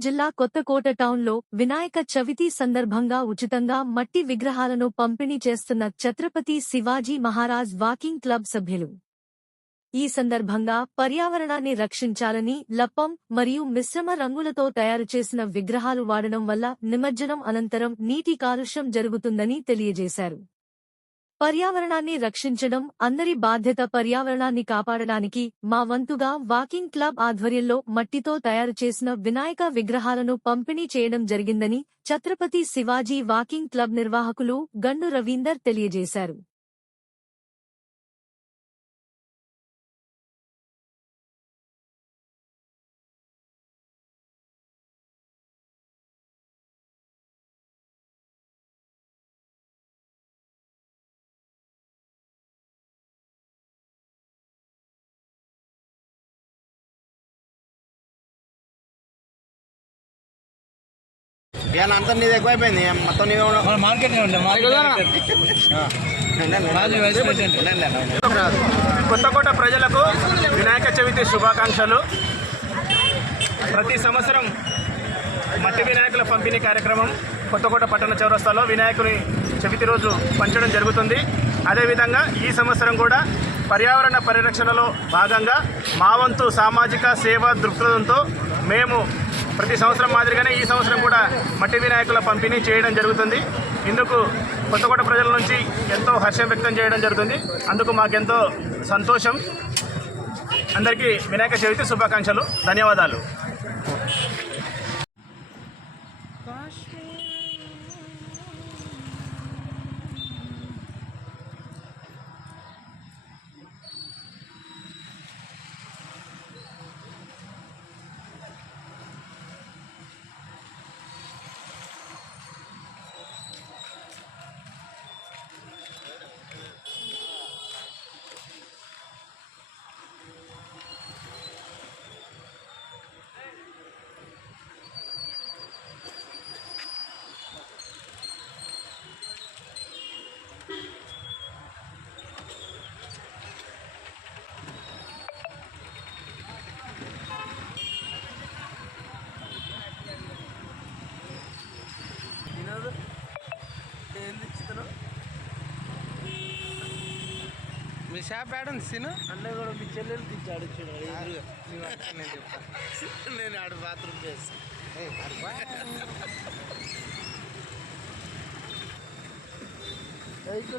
జిల్లా కొత్తకోట టౌన్లో వినాయక చవితి సందర్భంగా ఉచితంగా మట్టి విగ్రహాలను పంపిణీ చేస్తున్న ఛత్రపతి శివాజీ మహారాజ్ వాకింగ్ క్లబ్ సభ్యులు. ఈ సందర్భంగా పర్యావరణాన్ని రక్షించాలని లప్పం మరియు మిశ్రమ రంగులతో తయారు చేసిన విగ్రహాలు వాడడం వల్ల నిమజ్జనం అనంతరం నీటి కాలుష్యం జరుగుతుందని తెలియజేశారు. పర్యావరణాన్ని రక్షించడం అందరి బాధ్యత పర్యావరణాన్ని కాపాడడానికి మా వంతుగా వాకింగ్ క్లబ్ ఆధ్వర్యంలో మట్టితో తయారు చేసిన వినాయక విగ్రహాలను పంపిణీ చేయడం జరిగిందని ఛత్రపతి శివాజీ వాకింగ్ క్లబ్ నిర్వాహకులు గండు రవీందర్ తెలియజేశారు. ఇవాళ అంతా నీది ఎక్కువైపోయింది. మొత్తం ఉండవు మన మార్కెట్ కొత్తకోట ప్రజలకు వినాయక చవితి శుభాకాంక్షలు. ప్రతి సంవత్సరం మట్టి వినాయకుల పంపిణీ కార్యక్రమం కొత్తకోట పట్టణ చౌరస్తాలో వినాయకుని చవితి రోజు పంచడం జరుగుతుంది. అదేవిధంగా ఈ సంవత్సరం కూడా పర్యావరణ పరిరక్షణలో భాగంగా మా వంతు సామాజిక సేవ దృక్పథంతో మేము ప్రతి సంవత్సరం మాదిరిగానే ఈ సంవత్సరం కూడా మట్టి వినాయకుల పంపిణీ చేయడం జరుగుతుంది. ఇందుకు కొత్తకోట ప్రజల నుంచి ఎంతో హర్షం వ్యక్తం చేయడం జరుగుతుంది. అందుకు మాకెంతో సంతోషం. అందరికీ వినాయక చవితి శుభాకాంక్షలు. ధన్యవాదాలు. మీ షాప్ యాడ్ ఉంది సీను? అన్నయ్య కూడా మీ చెల్లెలు తెచ్చాడు నేను చెప్తాను. నేను ఆడు బాత్రూమ్ చేసి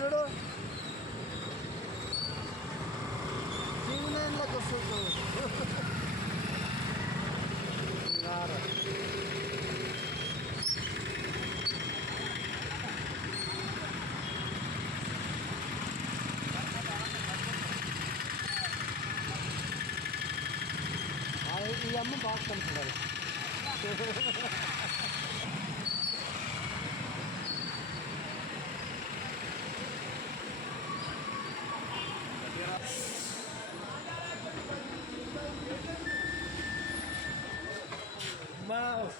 చూడు. జీవనానికి వస్తుంది. நம்ம பாஸ் பண்ணக்கூடாது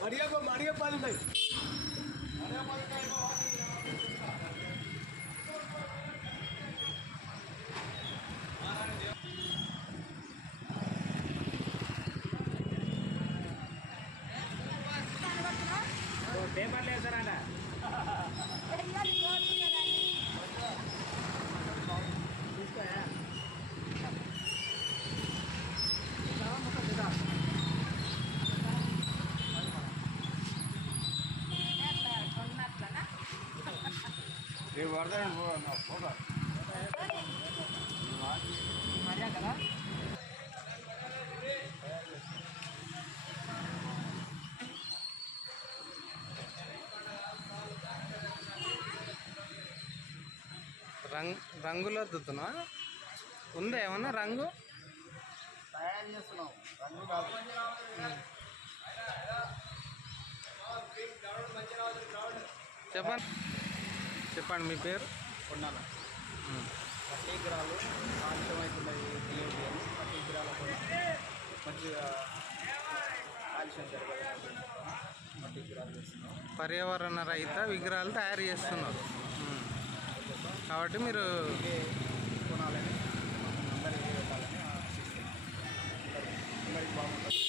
மரியா மரியா பாலு பாய் రంగ్ రంగులు వద్దుతున్నా ఉందా ఏమన్నా రంగు? తయారు చేస్తున్నాం. రంగు కాదు. చెప్పండి. చెప్పండి మీ పేరు? కొన్నాను పట్టి విగ్రహాలు కాలుష్యమవుతున్నాయి తెలియదు అని పట్టి విగ్రహాలు కూడా మంచిగా కాలుష్యం జరగదు పట్టి విగ్రహాలు చేస్తున్నాం. పర్యావరణ రహిత విగ్రహాలు తయారు చేస్తున్నారు. కాబట్టి మీరు కొనాలని అందరికీ పెట్టాలని ఆశిస్తున్నాం అందరికీ బాగుంటుంది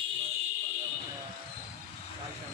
కాలుష్యం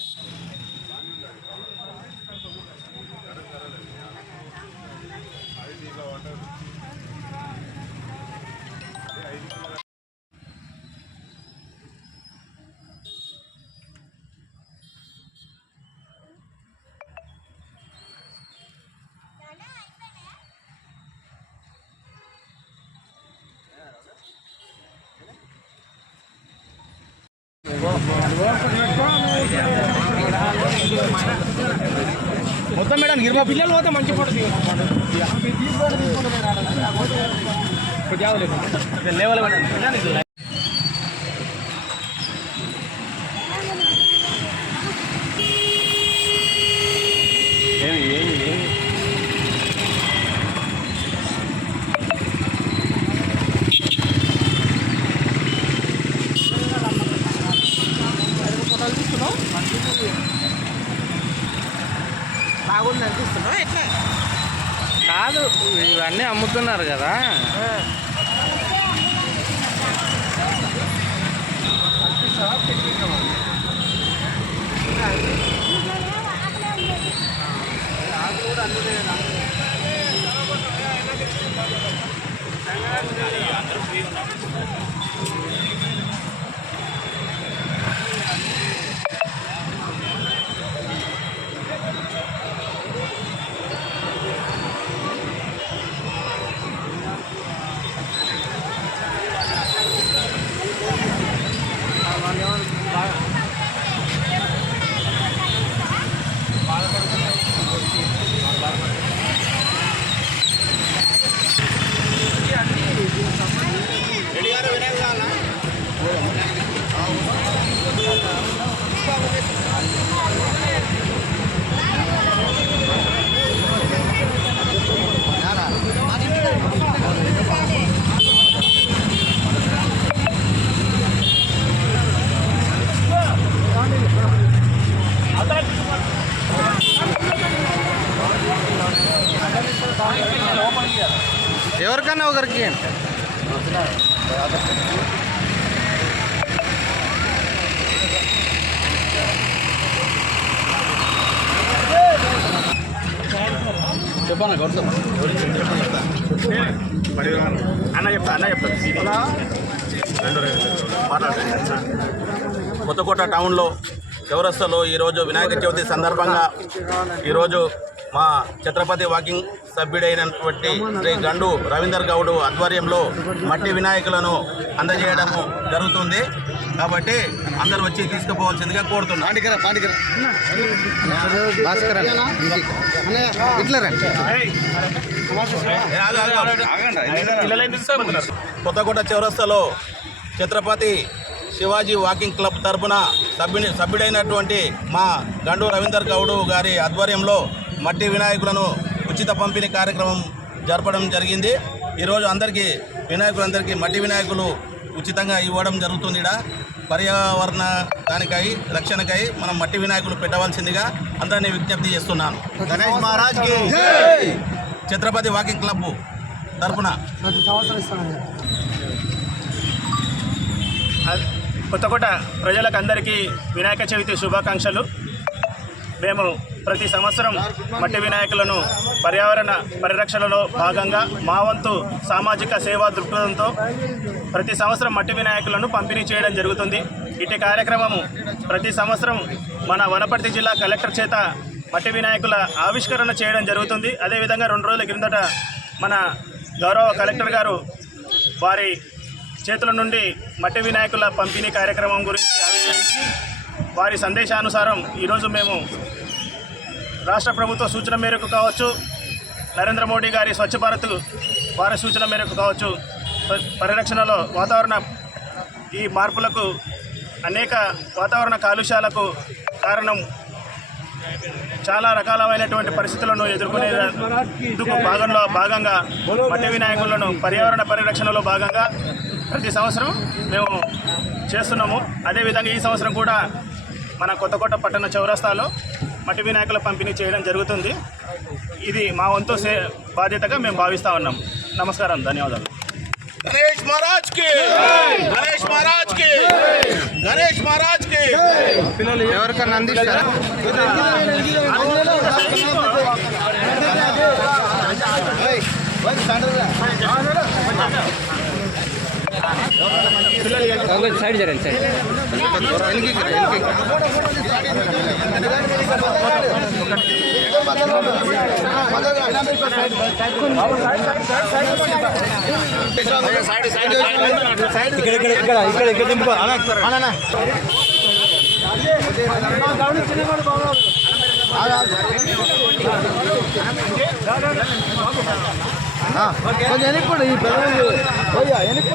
మొత్తం మేడం ఇరవై పిల్లలు పోతే మంచి ఫోటో లేవలే మేడం. బాగుంది అమ్ముతున్నారు కదా. అందరూ ఫ్రీ ఉన్నారు అన్న చెప్తా అన్న చెప్తా. కొత్తకోట టౌన్లో చౌరస్తాలో ఈరోజు వినాయక చవితి సందర్భంగా ఈరోజు మా ఛత్రపతి వాకింగ్ సభ్యుడైనటువంటి శ్రీ గండు రవీందర్ గౌడ్ ఆధ్వర్యంలో మట్టి వినాయకులను అందజేయడము జరుగుతుంది. కాబట్టి అందరూ వచ్చి తీసుకుపోవాల్సిందిగా కోరుతున్నాను కొత్తకోట చౌరస్తాలో ఛత్రపతి శివాజీ వాకింగ్ క్లబ్ తరపున సభ్యుని సభ్యుడైనటువంటి మా గండు రవీందర్ గౌడ్ గారి ఆధ్వర్యంలో మట్టి వినాయకులను ఉచిత పంపిణీ కార్యక్రమం జరపడం జరిగింది. ఈరోజు అందరికీ వినాయకులందరికీ మట్టి వినాయకులు ఉచితంగా ఇవ్వడం జరుగుతుంది పర్యావరణ దానికై రక్షణకై మనం మట్టి వినాయకులు పెట్టవలసిందిగా అందరినీ విజ్ఞప్తి చేస్తున్నాను. గణేష్ మహారాజ్ ఛత్రపతి వాకింగ్ క్లబ్ తరపున. కొత్తకోట ప్రజలకు అందరికీ వినాయక చవితి శుభాకాంక్షలు. మేము ప్రతి సంవత్సరం మట్టి వినాయకులను పర్యావరణ పరిరక్షణలో భాగంగా మా వంతు సామాజిక సేవా దృక్పథంతో ప్రతి సంవత్సరం మట్టి వినాయకులను పంపిణీ చేయడం జరుగుతుంది. ఇటు కార్యక్రమము ప్రతి సంవత్సరం మన వనపర్తి జిల్లా కలెక్టర్ చేత మట్టి వినాయకుల ఆవిష్కరణ చేయడం జరుగుతుంది. అదేవిధంగా రెండు రోజుల క్రిందట మన గౌరవ కలెక్టర్ గారు వారి చేతుల నుండి మట్టి వినాయకుల పంపిణీ కార్యక్రమం గురించి ఆవిష్కరించి వారి సందేశానుసారం ఈరోజు మేము రాష్ట్ర ప్రభుత్వ సూచన మేరకు కావచ్చు నరేంద్ర మోడీ గారి స్వచ్ఛ భారత్ వారి సూచన మేరకు కావచ్చు పరిరక్షణలో వాతావరణ ఈ మార్పులకు అనేక వాతావరణ కాలుష్యాలకు కారణం చాలా రకాలైనటువంటి పరిస్థితులను ఎదుర్కొనేందుకు భాగంలో భాగంగా మట్టి వినాయకులను పర్యావరణ పరిరక్షణలో భాగంగా ప్రతి సంవత్సరం మేము చేస్తున్నాము. అదేవిధంగా ఈ సంవత్సరం కూడా మన కొత్తకోట పట్టణ చౌరస్తాలో మట్టి వినాయకుల పంపిణీ చేయడం జరుగుతుంది. ఇది మా వంతు సే బాధ్యతగా మేము భావిస్తూ ఉన్నాం. నమస్కారం. ధన్యవాదాలు. గణేష్ మహారాజ్కి గణేష్ మహారాజ్కి గణేష్ మహారాజ్కి పిల్లలు ఎవరికన్నా అందిస్తారా సైడ్ జరండి సైడ్ వెనక్కి రా, వెనక్కి. కొంచెం వెనక్కి ఈ పిల్లలు పోయా వెనక్కి